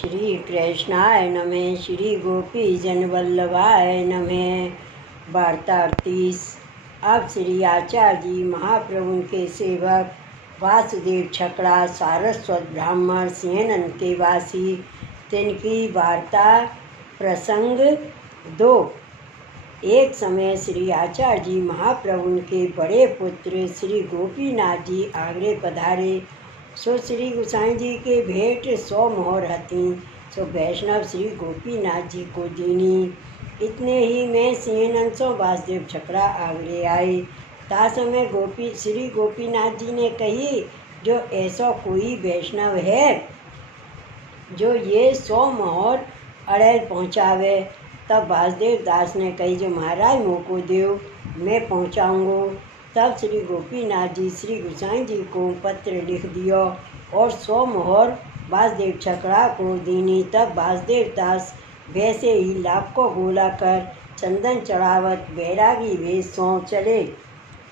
श्री कृष्णाय नमः। श्री गोपी जन वल्लभाय नमः। वार्ता 38। अब श्री आचार्य जी महाप्रभु के सेवक वासुदेव छकड़ा सारस्वत ब्राह्मण सिंहनन के वासी तिनकी वार्ता प्रसंग 2। एक समय श्री आचार्य जी महाप्रभु के बड़े पुत्र श्री गोपीनाथ जी आगरे पधारे। सो श्री गोसाई जी के भेंट 100 मोहर हती, सो वैष्णव श्री गोपीनाथ जी को दीनी। इतने ही में सिंहनन सो वासुदेव छकड़ा आगरे आए। ता समय श्री गोपीनाथ जी ने कही, जो ऐसा कोई वैष्णव है जो ये 100 मोहर अड़ैल पहुँचावे। तब वासुदेव दास ने कही, जो महाराज मोको देव मैं पहुँचाऊँगो। तब श्री गोपीनाथ जी श्री गोसाई जी को पत्र लिख दियो और 100 मोहर वासुदेव छकड़ा को दीनी। तब वासुदेव दास वैसे ही लाभ को गोला कर चंदन चढ़ावत बैरागी वेश सो चले।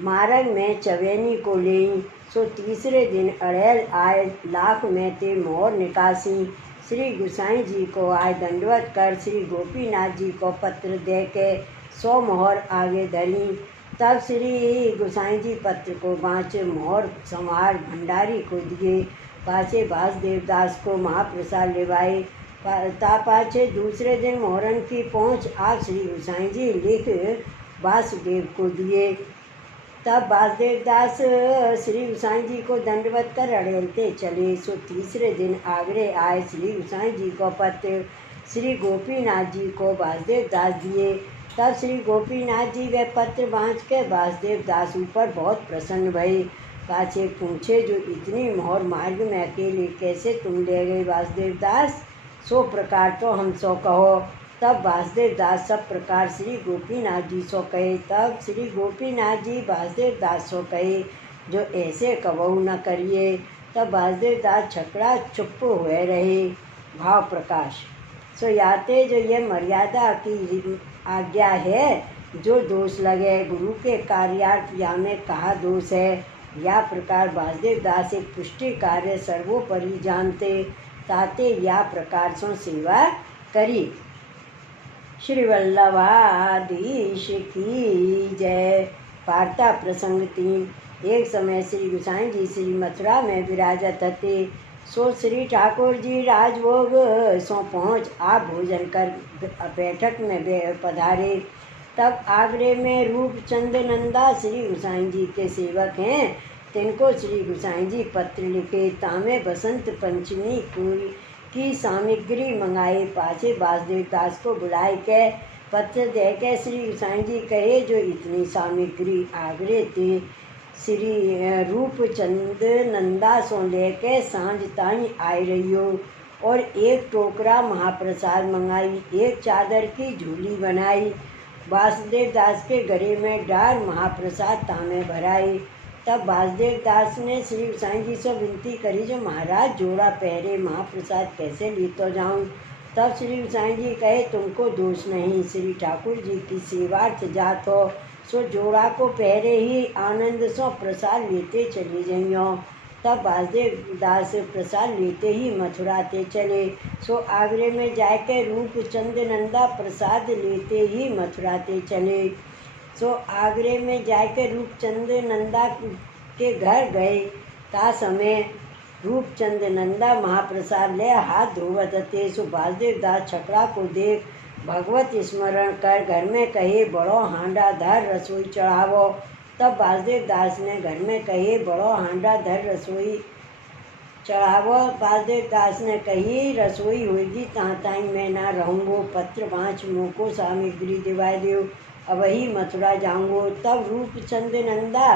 मार्ग में चवैनी को ले, सो तीसरे दिन अड़ैल आए लाख में ते मोहर निकासी। श्री गोसाई जी को आय दंडवत कर श्री गोपीनाथ जी को पत्र दे के 100 मोहर आगे धरी। तब श्री गोसाई जी पत्र को बाँचे मोहर संवार भंडारी को दिए। पाछे वासुदेव दास को महाप्रसाद लेवाए। ता पाछे दूसरे दिन मोहरन की पहुँच आप श्री गोसाई जी लिख वासुदेव को दिए। तब वासुदेव दास श्री गोसाई जी को दंडवत कर अड़ेलते चले। सो तीसरे दिन आगरे आए श्री गोसाई जी को पत्र श्री गोपीनाथ जी को वासुदेव दास दिए। तब श्री गोपीनाथ जी वे पत्र बाँच के वासुदेव दास ऊपर बहुत प्रसन्न भये। पाछे पूछे, जो इतनी मोहर मार्ग में अकेले कैसे तुम ले गए वासुदेव दास? 100 प्रकार तो हम सो कहो। तब वासुदेव दास सब प्रकार श्री गोपीनाथ जी सो कहे। तब श्री गोपीनाथ जी वासुदेव दास सो कहे, जो ऐसे कबहू न करिए। तब वासुदेव दास छकड़ा चुप हुए रहे। भाव प्रकाश। सो याते जो ये मर्यादा की आज्ञा है, जो दोष लगे गुरु के कार्यार्थ या में कहा दोष है। या प्रकार वासुदेव दास एक पुष्टि कार्य सर्वोपरि जानते, ताते या प्रकार सो सेवा करी। श्री वल्लभाधीश की जय। वार्ता प्रसंग 3। एक समय श्री गोसाई जी श्री मथुरा में विराजत थे। सो श्री ठाकुर जी राजभोग सो पहुँच आप भोजन कर बैठक में पधारे। तब आगरे में रूपचंद नंदा श्री गोसाई जी के सेवक हैं, तिनको श्री गोसाई जी पत्र लिखे। तामे बसंत पंचमी की सामग्री मंगाए। पाछे वासुदेव दास को बुलाए के पत्र दे के श्री गोसाई जी कहे, जो इतनी सामग्री आगरे थे श्री रूपचंद नंदा सो लेके सांझ ताई आई रही हो। और एक टोकरा महाप्रसाद मंगाई, एक चादर की झूली बनाई। वासुदेव दास के गले में डार महाप्रसाद तामे भराए। तब वासुदेव दास ने श्री गोसाई जी से विनती करी, जो महाराज जोड़ा पहरे महाप्रसाद कैसे ले तो जाऊँ। तब श्री गोसाई जी कहे, तुमको दोष नहीं, श्री ठाकुर जी की सेवार्थ जात हो, सो जोड़ा को पहरे ही आनंद सो प्रसाद लेते चले जाइयो। तब वासुदेव दास प्रसाद लेते ही मथुराते चले। सो आगरे में जाके रूपचंद नंदा प्रसाद लेते ही मथुराते चले। सो आगरे में जाके रूपचंद नंदा के घर गए। ता समय रूपचंद नंदा महाप्रसाद ले हाथ धोवत थे। सो वासुदेव दास छकड़ा को देख भगवत स्मरण कर घर में कहे, बड़ो हांडा धर रसोई चढ़ावो। तब वासुदेव दास ने घर में कहे, बड़ो हांडा धर रसोई चढ़ावो। वासुदेव दास ने कही, रसोई होगी ताई मैं ना रहूँगो। पत्र बाँच मोको सामग्री दिवाए देव, अब ही मथुरा जाऊँगो। तब रूपचंद नंदा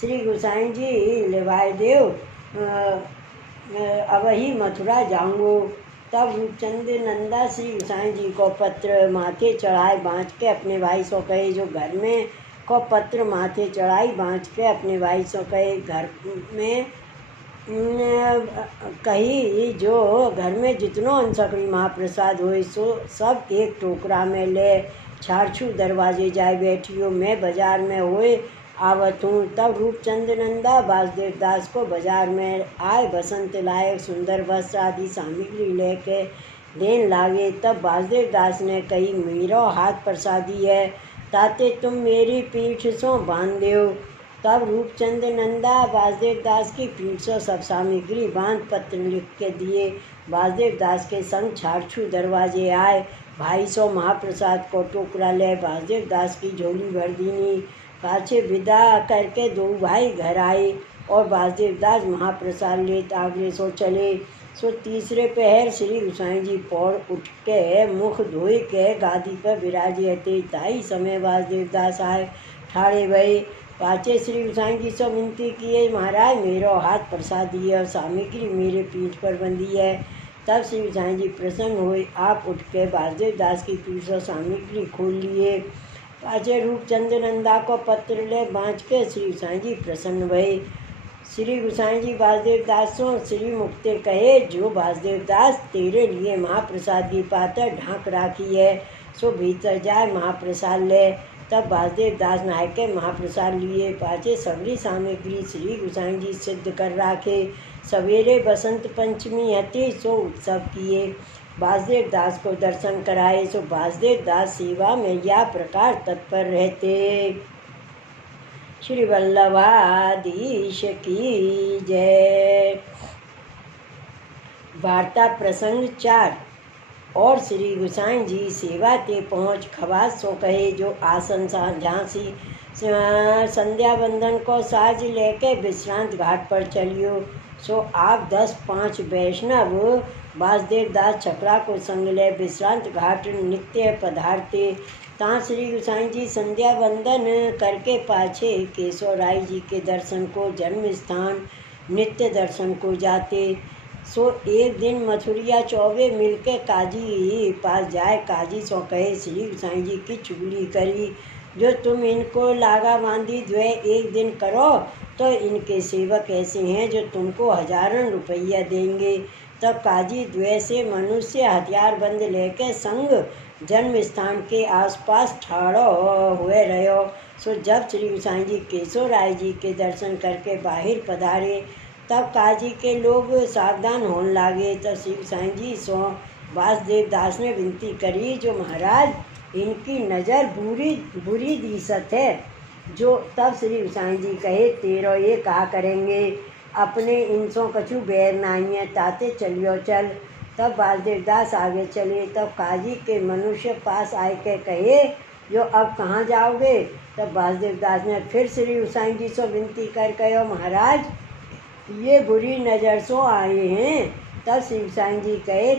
श्री गोसाई जी लिवाए देव, अब ही मथुरा जाऊँगो। तब रूपचंद नंदा श्री गोसाई जी को पत्र माथे चढ़ाए बाँच के अपने भाई सो कहे, जो घर में को पत्र माथे चढ़ाई बाँच के अपने भाई सो कहे, घर में कही, जो घर में जितनो अंशकड़ी महाप्रसाद होए सो सब एक टोकरा में ले। छाड़छू दरवाजे जाए बैठियो, मैं बाजार में होए आवत हूँ। तब रूपचंद नंदा वासुदेव दास को बाजार में आए, बसंत लायक सुंदर वस्त्र आदि सामग्री लेके देन लागे। तब वासुदेव दास ने कही, मेरो हाथ प्रसादी है, ताते तुम मेरी पीठ सो बांध दो। तब रूपचंद नंदा वासुदेव दास की पीठ सो सब सामग्री बांध पत्र लिख के दिए। वासुदेव दास के संग छाछू दरवाजे आए, भाई सो महाप्रसाद को टोकरा ले वासुदेव दास की झोली भर दीनी। पाछे विदा करके दो भाई घर आए और वासुदेव दास महाप्रसाद ले आगे सो चले। सो तीसरे पहर श्री गोसाई जी पौड़ उठ के मुख धोए के गादी पर विराजे थे। ताई समय वासुदेव दास आए ठाड़े भये। पाछे श्री गोसाई जी से विनती किए, महाराज मेरो हाथ प्रसादी है और सामग्री मेरे पीठ पर बंधी है। तब श्री गोसाई जी प्रसन्न हुए, आप उठ के वासुदेव दास की पीठ से सामग्री खोल लिए। पाछे रूपचंद नंदा को पत्र ले बाँच के श्री गोसाई जी प्रसन्न भये। श्री गोसाई जी वासुदेव दास सो श्री मुक्ते कहे, जो वासुदेव दास तेरे लिए महाप्रसाद की पात्र ढांक राखी है, सो भीतर जाए महाप्रसाद ले। तब वासुदेव दास नहा के महाप्रसाद लिए। पाछे सबरी सामग्री श्री गोसाई जी सिद्ध कर राखे। सवेरे बसंत पंचमी हती, सो उत्सव किए। वासुदेव दास को दर्शन कराए। सो वासुदेव दास सेवा में या प्रकार तत्पर रहते। श्री वल्लभाधीश की जय। वार्ता प्रसंग 4। और श्री गोसाई जी सेवा ते पहुँच खवास सो कहे, जो आसन झांसी संध्या बंदन को साज लेके विश्रांत घाट पर चलियो। सो आप 10-5 वैष्णव वासुदेव दास छकड़ा को संग ले विश्रांत घाट नित्य पधारते। ता श्री गोसाई जी संध्या वंदन करके पाछे केशवराय जी के दर्शन को जन्म स्थान नित्य दर्शन को जाते। सो एक दिन मथुरिया चौबे मिलके काजी पास जाए। काजी सो कहे, श्री गोसाई जी की चुगली करी, जो तुम इनको लागा बांधी द्वे एक दिन करो तो इनके सेवक ऐसे हैं जो तुमको हजारों रुपया देंगे। तब काजी द्वे से मनुष्य हथियार बंद लेके संग जन्म स्थान के आसपास ठाड़ो हुए रहो। सो जब श्री गोसाई जी केशवराय जी के दर्शन करके बाहर पधारे, तब काजी के लोग सावधान होने लागे। तब श्री गोसाई जी सो वासुदेव दास ने विनती करी, जो महाराज इनकी नज़र बुरी दिसत है। जो तब श्री गोसाई जी कहे, तेरो ये कहा करेंगे, अपने इनसों कछु बैर नहीं है, ताते चलियो चल। तब वासुदेव दास आगे चले। तब काजी के मनुष्य पास आए के कहे, जो अब कहाँ जाओगे। तब वासुदेव दास ने फिर श्री गोसाई जी से विनती कर कहो, महाराज ये बुरी नज़र सो आए हैं। तब श्री गोसाई जी कहे,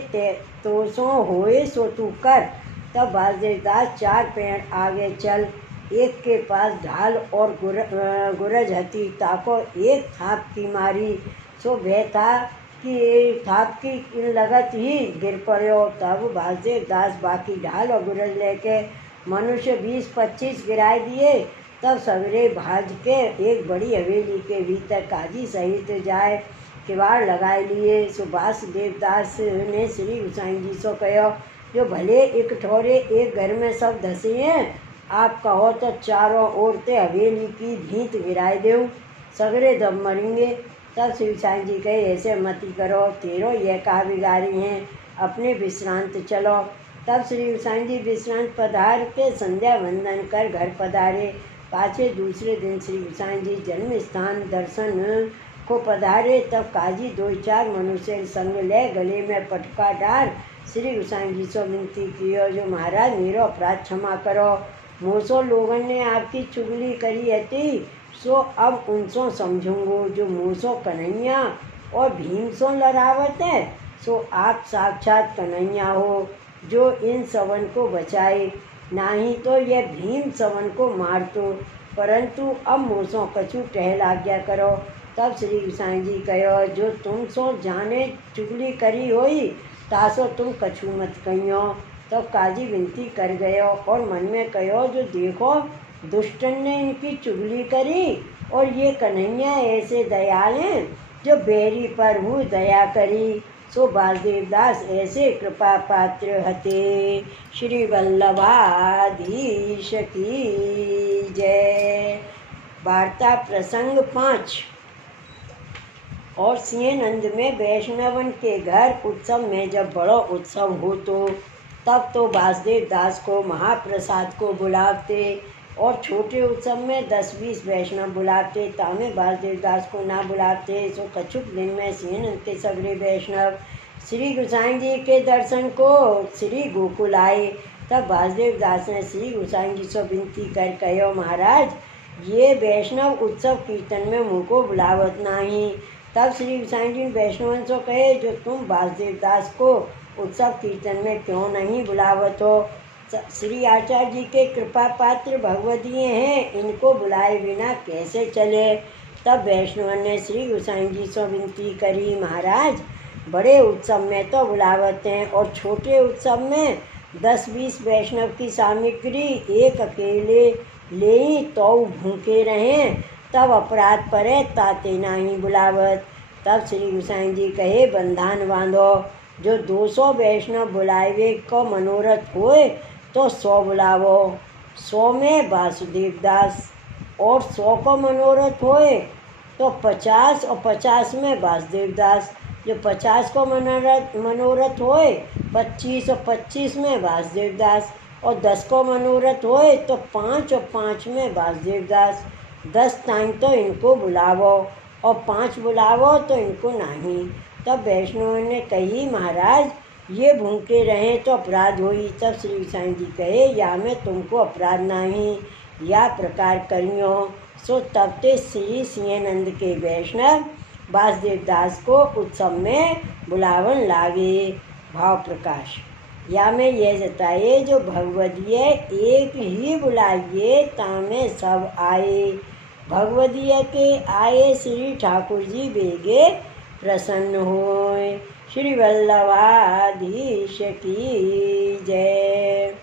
तो सो होए सो तू कर। तब वासुदेव दास 4 पेड़ आगे चल। एक के पास ढाल और गुरज हती, ताको एक थाप की मारी। सो वह था कि थाप की लगत ही गिर पड़ो। तब वासुदेव दास बाकी ढाल और गुरज लेके मनुष्य 20-25 गिराए दिए। तब सवेरे भाज के एक बड़ी हवेली के भीतर काजी सहित जाए किवाड़ लगाए लिए। सो वासुदेव दास ने श्री गोसाई जी से कहो, जो भले एक ठोरे एक घर में सब धसे हैं, आप कहो तो चारों ओर ते हवेली की भीत गिराए देऊँ, सगरे दब मरेंगे। तब श्री गोसाई जी कहे, ऐसे मती करो, तेरो यह का बिगाड़ी हैं, अपने विश्रांत चलो। तब श्री गोसाई जी विश्रांत पधार के संध्या वंदन कर घर पधारे। पाछे दूसरे दिन श्री गोसाई जी जन्म स्थान दर्शन को पधारे। तब काजी 2-4 मनुष्य संग ले गले में पटका डाल श्री गोसाई जी से विनती की, जो महाराज मेरो अपराध क्षमा करो, मोसो लोगों ने आपकी चुगली करी हती, सो अब उनसो समझूंगो। जो मोसो कन्हैया और भीम सो लड़ावत है, सो आप साक्षात कन्हैया हो, जो इन सवन को बचाए, नहीं तो यह भीम सवन को मार तो, परंतु अब मोसों कछु टहल आज्ञा करो। तब श्री गोसाई जी कहो, जो तुम सो जाने चुगली करी होई, तासो तुम कछु मत कहियो। तब काजी विनती कर गयो और मन में कहो, जो देखो दुष्टन ने इनकी चुगली करी और ये कन्हैया ऐसे दयाल हैं, जो बैरी पर हूँ दया करी। सो वासुदेव दास ऐसे कृपा पात्र हते। श्री वल्लभाधीश की जय। वार्ता प्रसंग 5। और सिंहनंद में वैष्णवन के घर उत्सव में जब बड़ो उत्सव हो तब तो वासुदेव दास को महाप्रसाद को बुलाते, और छोटे उत्सव में 10-20 वैष्णव बुलाते, तामे वासुदेव दास को ना बुलाते। सो कछुक दिन में सिंहनंद के सगरे वैष्णव श्री गोसाई जी के दर्शन को श्री गोकुल आए। तब वासुदेव दास ने श्री गोसाई जी से विनती कर कहो, महाराज ये वैष्णव उत्सव कीर्तन में मुझको बुलावत नहीं। तब श्री गोसाई जी वैष्णवन से कहे, जो तुम वासुदेव दास को उत्सव कीर्तन में क्यों नहीं बुलावत हो? श्री आचार्य जी के कृपा पात्र भगवदीय हैं, इनको बुलाए बिना कैसे चले? तब वैष्णवन ने श्री गोसाई जी से विनती करी, महाराज बड़े उत्सव में तो बुलावत हैं, और छोटे उत्सव में 10-20 वैष्णव की सामग्री एक अकेले ले तो भूखे रहें, तब अपराध परे ताते नहीं बुलावत। तब श्री गोसाई जी कहे, बंधान बांधो, जो 200 वैष्णव बुलावे को मनोरथ होए तो 100 बुलावो। 100 में वासुदेव दास, और 100 को मनोरथ होए तो 50, और 50 में वासुदेव दास। जो 50 को मनोरथ होए 25, और 25 में वासुदेव दास, और 10 को मनोरथ होए तो 5, और 5 में वासुदेव दास। 10 टाइम तो इनको बुलावो, और 5 बुलावो तो इनको नहीं। तब वैष्णव ने कही, महाराज ये भूखे रहें तो अपराध होई। तब श्री गोसाई जी कहे, या में तुमको अपराध नहीं, या प्रकार करियो। सो तब ते श्री सिंहनंद के वैष्णव वासुदेव दास को उत्सव में बुलावन लागे। भाव प्रकाश या में यह जताए, जो भगवदीय एक ही बुलाइए तामे सब आए। भगवदीय के आए श्री ठाकुर जी बेगे प्रसन्न होए। श्री वल्लभाधीश की जय।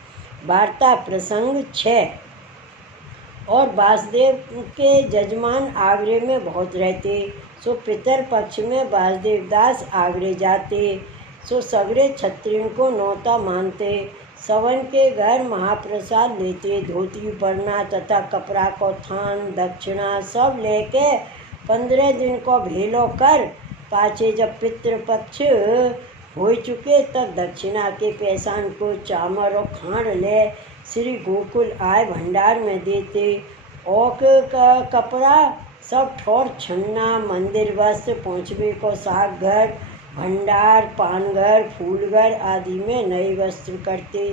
वार्ता प्रसंग 6। और वासुदेव के जजमान आगरे में बहुत रहते, सो पितर पक्ष में वासुदेव दास आगरे जाते। सो सगरे क्षत्रियों को नौता मानते, सवन के घर महाप्रसाद लेते, धोती पड़ना तथा कपड़ा को थान दक्षिणा सब लेके 15 दिन को भेलो कर पाछे जब पितृपक्ष हो चुके तब दक्षिणा के पैसान को चामर और खांड ले श्री गोकुल आय भंडार में देते। ओक का कपड़ा सब ठोर छन्ना, मंदिर वस्त्र पहुँचवे को साग घर भंडार पानघर फूलघर आदि में नए वस्त्र करते।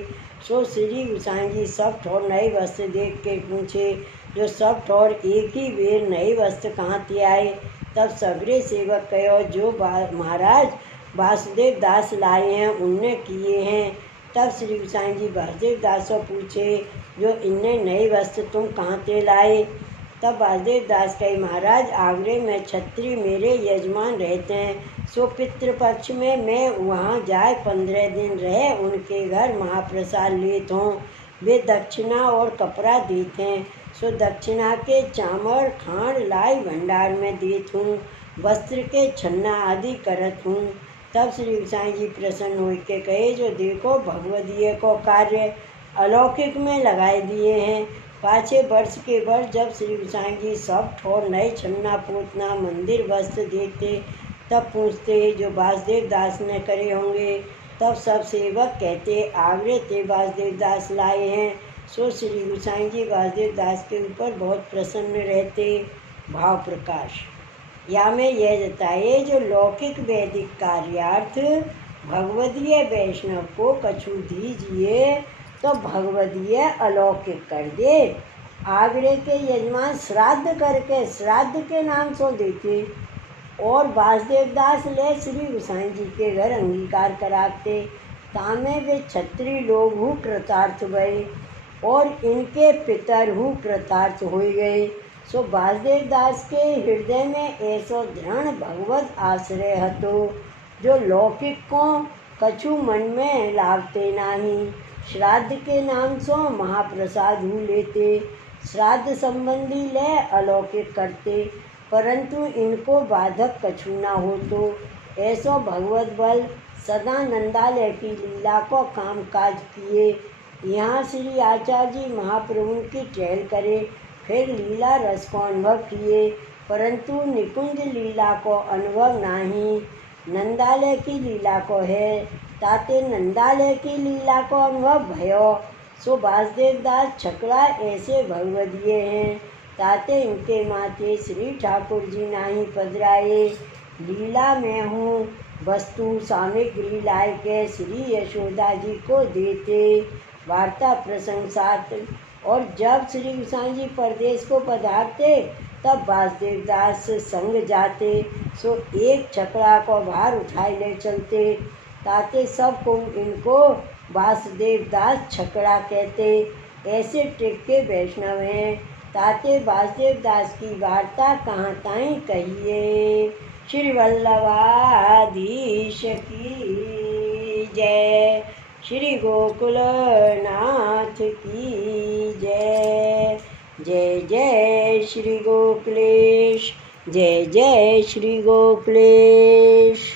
सो श्री गोसाई जी सब ठोर नए वस्त्र देख के पूछे, जो सब ठोर एक ही बेर नए वस्त्र कहाँ ते आए? तब सगरे सेवक कहो, जो महाराज वासुदेव दास लाए हैं उनने किए हैं। तब श्री गोसाई जी वासुदेव दास से पूछे, जो इनने नए वस्त्र तुम कहाँ से लाए? तब वासुदेव दास कहे, महाराज आगरे में क्षत्रिय मेरे यजमान रहते हैं, सो पितृपक्ष में मैं वहाँ जाए 15 दिन रहे उनके घर महाप्रसाद लेता हूँ। वे दक्षिणा और कपड़ा देते हैं, सो दक्षिणा के चामर खांड लाई भंडार में देत हूँ, वस्त्र के छन्ना आदि करत हूँ। तब श्री गोसाई जी प्रसन्न हो के कहे, जो देखो भगवदीय को कार्य अलौकिक में लगाए दिए हैं। पाछे वर्ष के वर्ष जब श्री गोसाई जी सब ठोर नए छन्ना पोतना मंदिर वस्त्र देते, तब पूछते जो वासुदेव दास ने करे होंगे। तब सब सेवक कहते, आगरे ते वासुदेव दास लाए हैं। सो श्री गोसाई जी वासुदेव दास के ऊपर बहुत प्रसन्न रहते। भाव प्रकाश या में यह जताए, जो लौकिक वैदिक कार्यार्थ भगवदीय वैष्णव को कछु दीजिए तो भगवदीय अलौकिक कर दे। आगरे के यजमान श्राद्ध करके श्राद्ध के नाम से देते, और वासुदेव दास ले श्री गोसाई जी के घर अंगीकार कराते। तामे वे क्षत्रिय लोग हु कृतार्थ भये, और इनके पितर हु कृतार्थ हो गए। सो वासुदेव दास के हृदय में ऐसो दृढ़ भगवत आश्रय हतो, जो लौकिक को कछु मन में लावते नहीं। श्राद्ध के नाम से महाप्रसाद हु लेते, श्राद्ध संबंधी ले अलौकिक करते, परंतु इनको बाधक कछु न हो। तो ऐसो भगवत बल सदा नंदालय की लीला को काम काज किए। यहाँ श्री आचार्य जी महाप्रभु की ट्रेल करे, फिर लीला रस को अनुभव किए, परंतु निकुंज लीला को अनुभव नहीं। नंदालय की लीला को है, ताते नंदालय की लीला को अनुभव भयो। सो वासुदेव दास छकड़ा ऐसे भगवदीय हैं, ताते इनके माथे श्री ठाकुर जी नहीं पधराए। लीला में हूँ वस्तु सामग्री लाए के श्री यशोदा जी को देते। वार्ता प्रसंग 7। और जब श्री गोसाई जी परदेश को पधारते, तब वासुदेव दास संग जाते। सो एक छकड़ा को भार उठाए ले चलते, ताते सबको इनको वासुदेव दास छकड़ा कहते। ऐसे टिक्के वैष्णव हैं, ताते वासुदेव दास की वार्ता कहाँ ताईं कहिए। श्री वल्लभाधीश की जय, श्री गोकुलनाथ की जय। जय जय श्री गोकुलेश, जय जय श्री गोकुलेश।